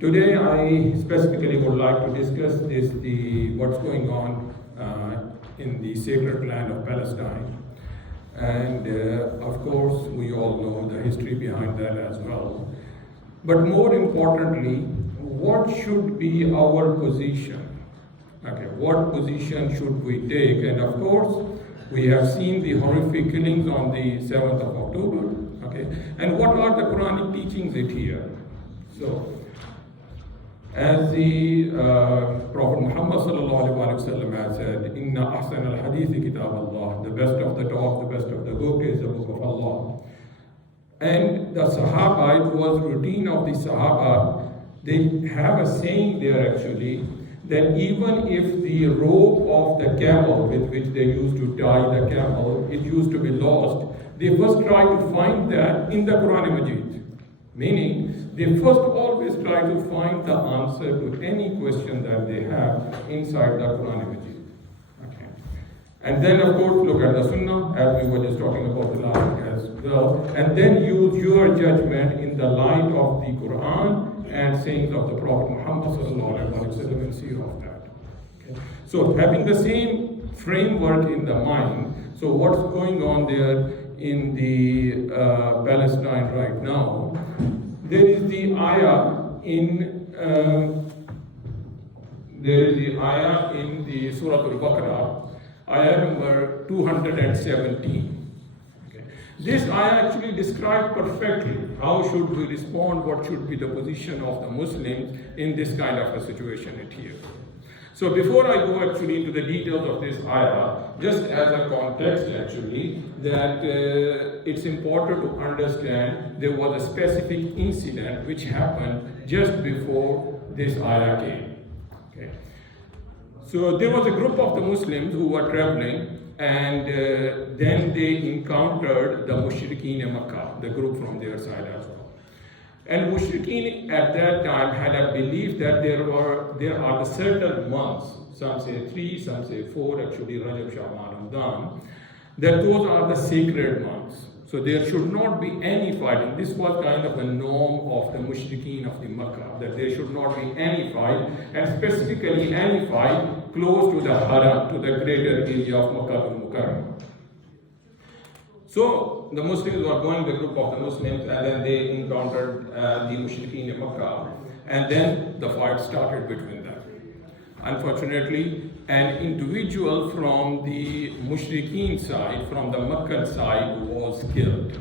Today I specifically would like to discuss what's going on in the sacred land of Palestine. And of course, we all know the history behind that as well. But more importantly, what should be our position? Okay, what position should we take? And of course, we have seen the horrific killings on the 7th of October. Okay, and what are the Quranic teachings here? So, as the Prophet Muhammad has said, Inna ahsan al-hadith kitab Allah, the best of the talk, the best of the book is the book of Allah. And the Sahaba, it was routine of the Sahaba, they have a saying there actually, that even if the rope of the camel with which they used to tie the camel, it used to be lost, they first try to find that in the Quran Majid. Meaning, they first always try to find the answer to any question that they have inside the Quran Majid. Okay. And then, of course, look at the Sunnah, as we were just talking about the last as well, and then use your judgment in the light of the Quran and sayings of the Prophet Muhammad and see of that. Okay. So, having the same framework in the mind, so what's going on there in the Palestine right now? There is the ayah in the Surah Al-Baqarah, ayah number 217. Okay. This ayah actually describes perfectly how should we respond, what should be the position of the Muslims in this kind of a situation here. So before I go actually into the details of this ayah, just as a context actually, that it's important to understand there was a specific incident which happened just before this ayah came. Okay. So there was a group of the Muslims who were traveling, and then they encountered the Mushrikeen in Makkah, the group from their side as well. And Mushrikeen at that time had a belief that there are the certain months, some say 3, some say 4, actually Rajab, Sha'ban, Ramadan, that those are the sacred months. So there should not be any fighting. This was kind of a norm of the Mushrikeen of the Makkah, that there should not be any fight, and specifically any fight close to the Haram, to the greater area of Makkah al-Mukarramah. So the Muslims were going, the group of the Muslims, and then they encountered the Mushrikeen in Makkah, and then the fight started between them. Unfortunately, an individual from the Mushrikeen side, from the Meccan side, was killed.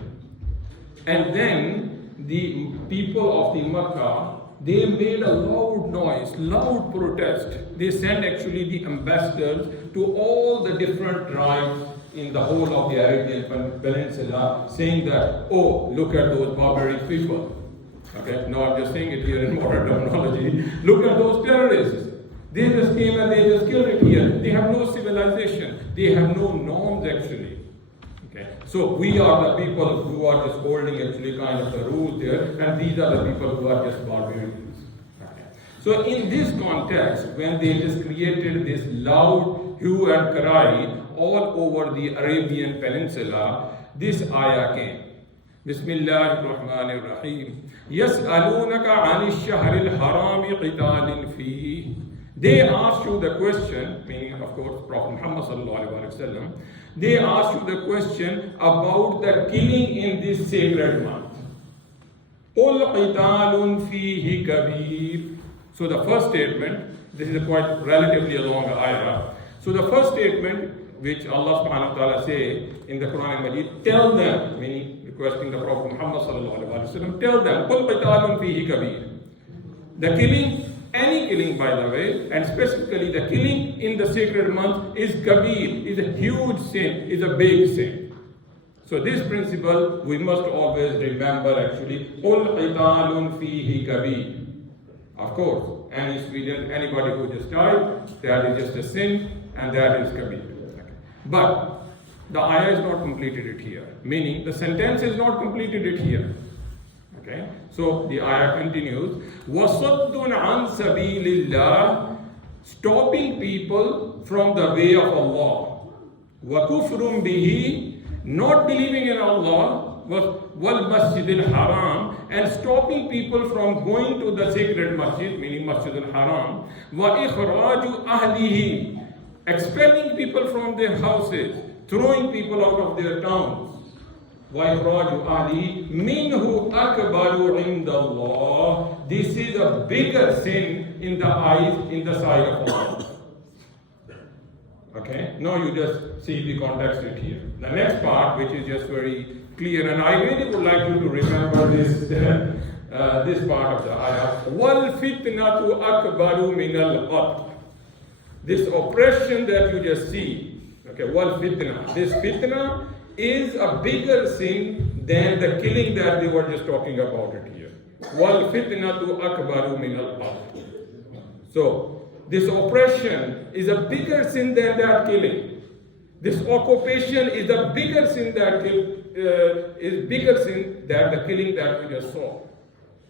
And then the people of the Makkah, they made a loud noise, loud protest. They sent actually the ambassadors to all the different tribes in the whole of the Arabian Peninsula, saying that, oh, look at those barbaric people. Okay, no, I'm just saying it here in modern terminology. Look at those terrorists. They just came and they just killed it here. They have no civilization. They have no norms actually. Okay, so we are the people who are just holding actually kind of the rules there, and these are the people who are just barbarians. Okay. So in this context, when they just created this loud hue and cry all over the Arabian Peninsula, this ayah came. Bismillah ar-Rahman ar-Rahim. Yas'alunaka 'ani ash-shahr al-haram qitalin fihi. They asked you the question, meaning of course Prophet Muhammad sallallahu alaihi wasallam, they asked you the question about the killing in this sacred month. Qul qitalun fihi kabir. So the first statement, this is a quite relatively a long ayah. So the first statement which Allah subhanahu wa ta'ala say in the Quran Majid, tell them, meaning requesting the Prophet Muhammad sallallahu alaihi wasallam, tell them, qul qitalun fihi kabir. The killing, any killing by the way, and specifically the killing in the sacred month is kabir, is a huge sin, is a big sin. So this principle we must always remember actually, qul qitalun fihi kabir. Of course, any civilian, anybody who just died, that is just a sin, and that is kabir. But the ayah is not completed it here, meaning the sentence is not completed it here. Okay, so the ayah continues, وَصَدٌّ عَنْ سَبِيلِ اللَّهِ, stopping people from the way of Allah. وَكُفْرٌ بِهِ, not believing in Allah. وَالْمَسْجِدِ الْحَرَامِ, and stopping people from going to the sacred masjid, meaning Masjid al-Haram, وَإِخْرَاجُ أَهْلِهِ, expelling people from their houses, throwing people out of their towns. وَإِخْرَاجُ أَهْلِهِ مِنْهُ أَكْبَرُ عِنْدَ اللَّهِ. This is a bigger sin in the eyes, in the sight of Allah. Okay, now you just see the context it here. The next part, which is just very clear, and I really would like you to remember this this part of the ayah. وَالْفِتْنَةُ أَكْبَرُ مِنَ الْقَتْلِ. This oppression that you just see, okay, وَالْفِتْنَةُ. This fitna is a bigger sin than the killing that we were just talking about it here. وَالْفِتْنَةُ أَكْبَرُ مِنَ الْقَتْلِ. So, this oppression is a bigger sin than that killing. This occupation is a bigger sin than the killing that we just saw.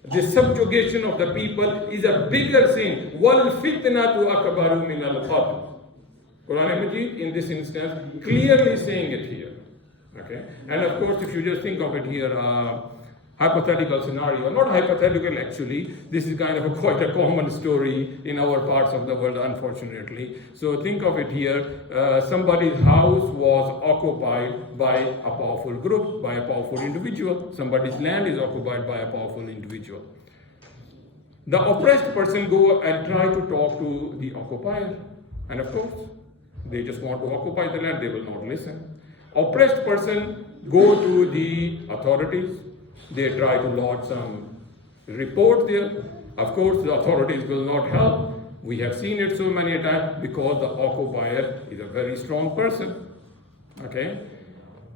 The subjugation of the people is a bigger sin. وَالْفِتْنَةُ أَكْبَرُ مِنَ الْقَتْلِ. Quran Majid in this instance clearly saying it here. Okay, and of course, if you just think of it here, hypothetical scenario, not hypothetical actually, this is kind of quite a common story in our parts of the world, unfortunately. So think of it here, somebody's house was occupied by a powerful group, by a powerful individual. Somebody's land is occupied by a powerful individual. The oppressed person go and try to talk to the occupier, and of course, they just want to occupy the land, they will not listen. Oppressed person go to the authorities. They try to lodge some report there. Of course, the authorities will not help. We have seen it so many times because the occupier is a very strong person. Okay?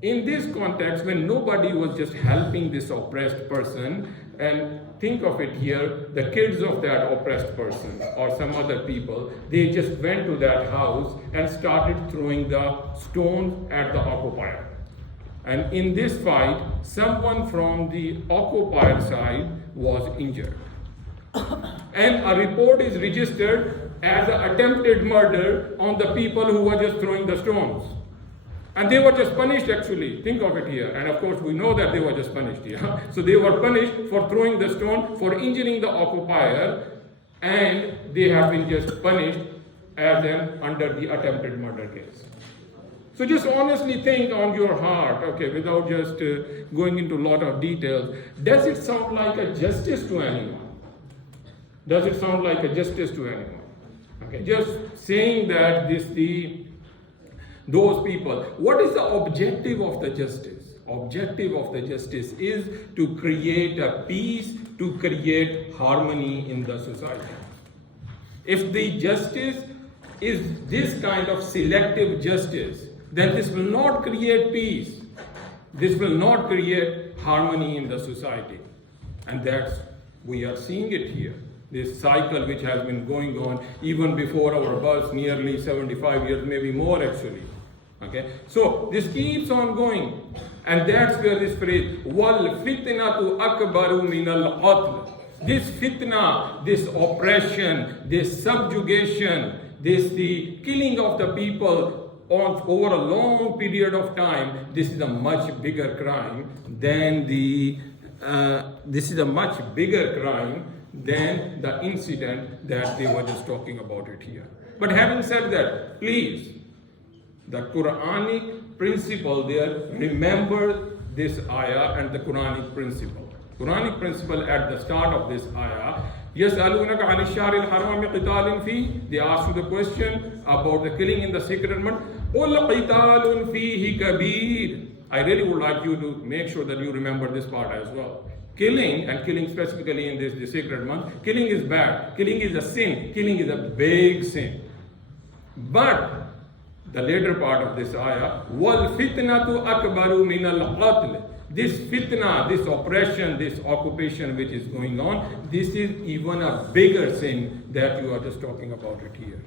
In this context, when nobody was just helping this oppressed person, and think of it here, the kids of that oppressed person or some other people, they just went to that house and started throwing the stones at the occupier. And in this fight, someone from the occupier side was injured. And a report is registered as an attempted murder on the people who were just throwing the stones. And they were just punished actually. Think of it here. And of course, we know that they were just punished here. So they were punished for throwing the stone, for injuring the occupier, and they have been just punished as under the attempted murder case. So just honestly think on your heart, okay, without just going into a lot of details. Does it sound like a justice to anyone? Does it sound like a justice to anyone? Okay, just saying that those people, what is the objective of the justice? Objective of the justice is to create a peace, to create harmony in the society. If the justice is this kind of selective justice, then this will not create peace. This will not create harmony in the society. And we are seeing it here. This cycle which has been going on even before our birth, nearly 75 years, maybe more actually. Okay, so this keeps on going, and that's where this phrase "wal fitnatu akbaru min al qatl." This fitna, this oppression, this subjugation, the killing of the people over a long period of time. This is a much bigger crime than the incident that they were just talking about it here. But having said that, please. The Quranic principle there, remember this ayah and the Quranic principle. Quranic principle at the start of this ayah, يَسْأَلُونَكَ عَنِ الشَّهْرِ الْحَرَامِ قِتَالٍ فِيهِ. They ask you the question about the killing in the sacred month. قُلْ قِتَالٌ فِيهِ كَبِيرٌ. I really would like you to make sure that you remember this part as well. Killing, and killing specifically in the sacred month, killing is bad. Killing is a sin. Killing is a big sin. But the later part of this ayah, wal fitnatu akbaru min al qatl. This fitna, this oppression, this occupation which is going on, this is even a bigger sin that you are just talking about it here.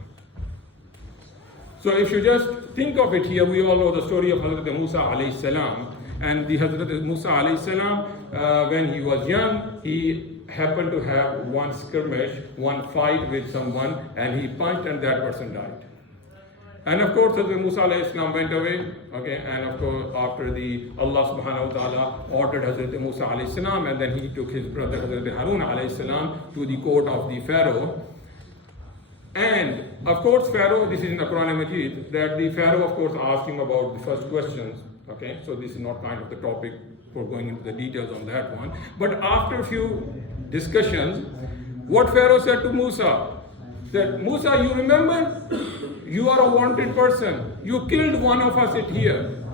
So if you just think of it here, we all know the story of Hazrat Musa alayhi salam. And the Hazrat Musa alayhi salam, when he was young, he happened to have one skirmish, one fight with someone, and he punched and that person died. And of course, Hazrat Musa alayhi salam went away, okay, and of course, after Allah subhanahu wa ta'ala ordered Hazrat Musa alayhi salam, and then he took his brother Hazrat Harun alayhi salam to the court of the Pharaoh. And of course, Pharaoh, this is in the Quran Majid, that the Pharaoh, of course, asked him about the first questions, okay, so this is not kind of the topic for going into the details on that one. But after a few discussions, what Pharaoh said to Musa, that Musa, you remember, you are a wanted person. You killed one of us here.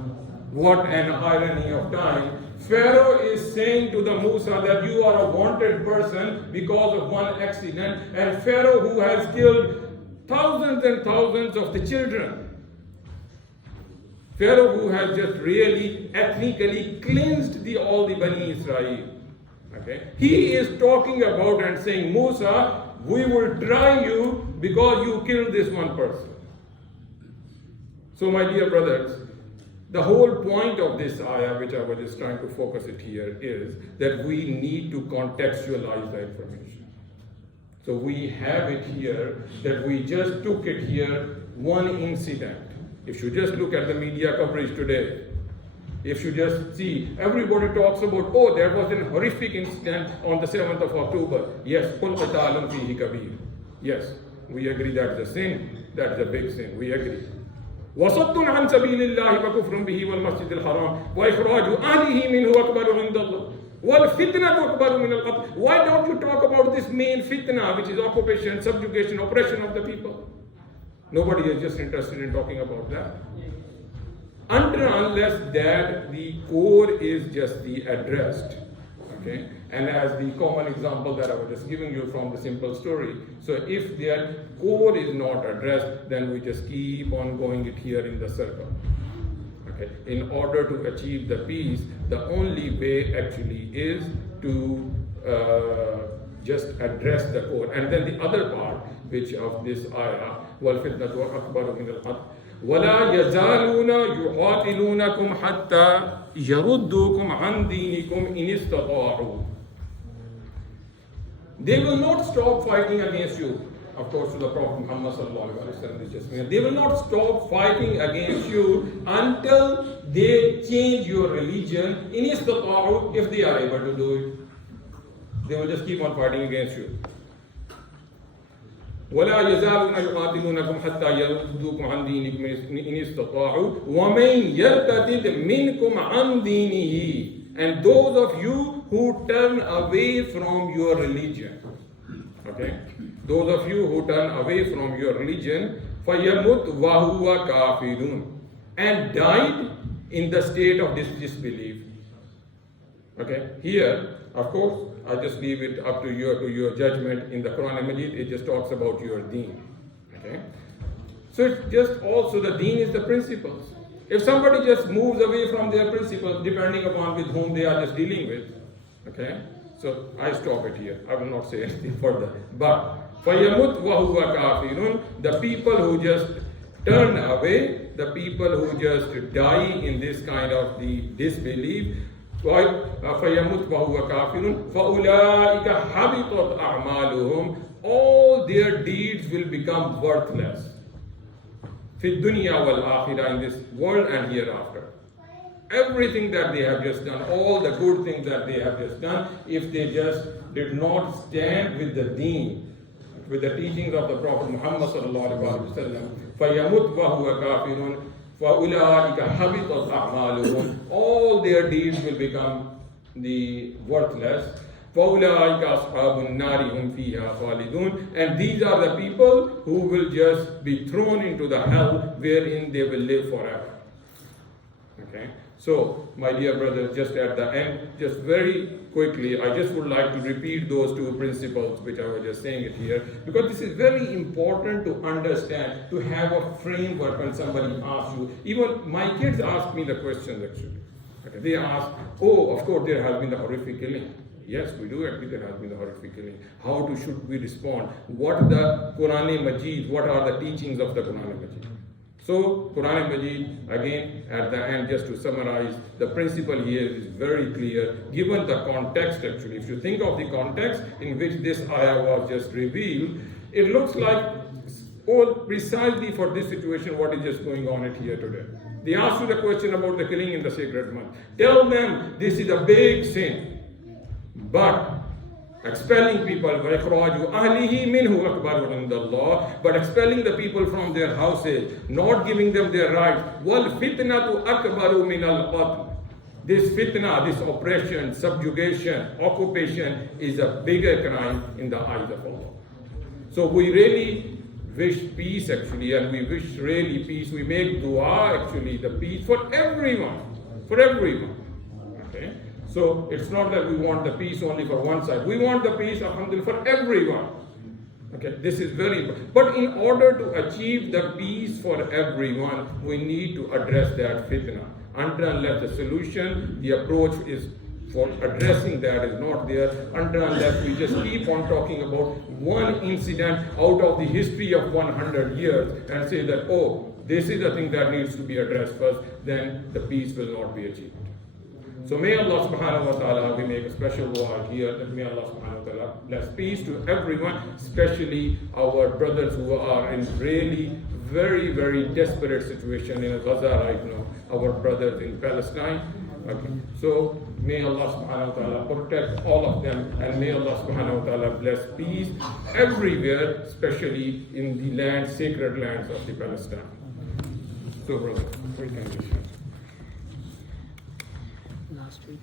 What an irony of time. Pharaoh is saying to the Musa that you are a wanted person because of one accident, and Pharaoh who has killed thousands and thousands of the children. Pharaoh who has just really ethnically cleansed all the Bani Israel. Okay? He is talking about and saying, Musa, we will try you because you killed this one person. So my dear brothers, the whole point of this ayah, which I was just trying to focus it here, is that we need to contextualize the information. So we have it here, that we just took it here, one incident. If you just look at the media coverage today, if you just see, everybody talks about, oh, there was an horrific incident on the 7th of October. Yes, قُلْ قِتَالٌ فِيهِ كَبِيرٌ. Yes, we agree that's a sin, that's a big sin, we agree. وَصَدٌّ عَنْ سَبِيلِ اللَّهِ وَكُفْرٌ بِهِ وَالْمَسْجِدِ الْحَرَامِ وَإِخْرَاجُ أَهْلِهِ مِنْهُ أَكْبَرُ عِنْدَ اللَّهِ وَالْفِتْنَةُ أَكْبَرُ مِنَ الْقَتْلِ. Why don't you talk about this main fitna, which is occupation, subjugation, oppression of the people? Nobody is just interested in talking about that. Unless that the core is just the addressed. Okay? And as the common example that I was just giving you from the simple story. So if their core is not addressed, then we just keep on going it here in the circle. Okay? In order to achieve the peace, the only way actually is to just address the core. And then the other part, which of this ayah, وَالْفِتْنَةُ أَكْبَرُ مِنَ الْقَتْلِ وَلَا يَزَالُونَ يُقَاتِلُونَكُمْ حَتَّى يَرُدُّوكُمْ عَنْ دِينِكُمْ إِنِ اسْتَطَاعُوا. They will not stop fighting against you. Of course, to the Prophet Muhammad sallallahu alaihi wasallam, they will not stop fighting against you until they change your religion. إِنِ اسْتَطَاعُوا, if they are able to do it. They will just keep on fighting against you. ولا يزالون يقاتلونكم حتى يردوكم عن دينكم إن استطاعوا ومن يرتد منكم عن دينه. And those of you who turn away from your religion, okay, those of you who turn away from your religion, فَيَمُتْ وَهُوَ كَافِرٌ, and died in the state of disbelief. Okay, here, of course, I just leave it up to your judgment. In the Quran Majid, it just talks about your deen. Okay? So it's just also the deen is the principles. If somebody just moves away from their principles, depending upon with whom they are just dealing with, okay? So I stop it here. I will not say anything further. But فَيَمُتْ وَهُوَ كَافِرٌ, the people who just turn away, the people who just die in this kind of the disbelief, فَيَمُتْ وَهُوَ كَافِرٌ فَأُولَٰئِكَ حَبِطَتْ أَعْمَالُهُمْ, all their deeds will become worthless. فِي الدُّنْيَا وَالْآخِرَةِ, in this world and hereafter. Everything that they have just done, all the good things that they have just done, if they just did not stand with the deen, with the teachings of the Prophet Muhammad sallallahu alaihi wasallam, فَيَمُتْ وَهُوَ كَافِرٌ فَأُولَٰئِكَ حَبِطَتْ أَعْمَالُهُمْ, all their deeds will become the worthless. فَأُولَٰئِكَ أَصْحَابُ النَّارِ هُمْ فِيهَا خَالِدُونَ, and these are the people who will just be thrown into the hell wherein they will live forever. Okay? So, my dear brothers, just at the end, just very quickly, I just would like to repeat those two principles which I was just saying it here, because this is very important to understand, to have a framework when somebody asks you. Even my kids ask me the questions actually. Okay, they ask, oh, of course there has been the horrific killing. Yes, we do agree there has been the horrific killing. How should we respond? What the Quran Majid, what are the teachings of the Quran Majid? So, Quran Majid, again, at the end, just to summarize, the principle here is very clear, given the context actually. If you think of the context in which this ayah was just revealed, it looks like all precisely for this situation, what is just going on here today. They ask you the question about the killing in the sacred month. Tell them this is a big sin. But expelling people, وَإِخْرَاجُ أَهْلِهِ مِنْهُ أَكْبَرُ عِنْدَ اللَّهِ, but expelling the people from their houses, not giving them their rights. وَالْفِتْنَةُ أَكْبَرُ مِنَ الْقَتْلِ. This fitna, this oppression, subjugation, occupation is a bigger crime in the eyes of Allah. So we really wish peace actually, and we wish really peace. We make dua actually, the peace for everyone. For everyone. Okay? So it's not that we want the peace only for one side. We want the peace, alhamdulillah, for everyone. Okay, this is very important. But in order to achieve the peace for everyone, we need to address that fitna. Until unless the solution, the approach is for addressing that is not there, until unless we just keep on talking about one incident out of the history of 100 years and say that, oh, this is the thing that needs to be addressed first, then the peace will not be achieved. So may Allah subhanahu wa ta'ala, we make a special dua here, that may Allah subhanahu wa ta'ala bless peace to everyone, especially our brothers who are in really very, very desperate situation in Gaza right now, our brothers in Palestine. Okay. So may Allah subhanahu wa ta'ala protect all of them, and may Allah subhanahu wa ta'ala bless peace everywhere, especially in the land, sacred lands of the Palestine. So brother, we can share. Last week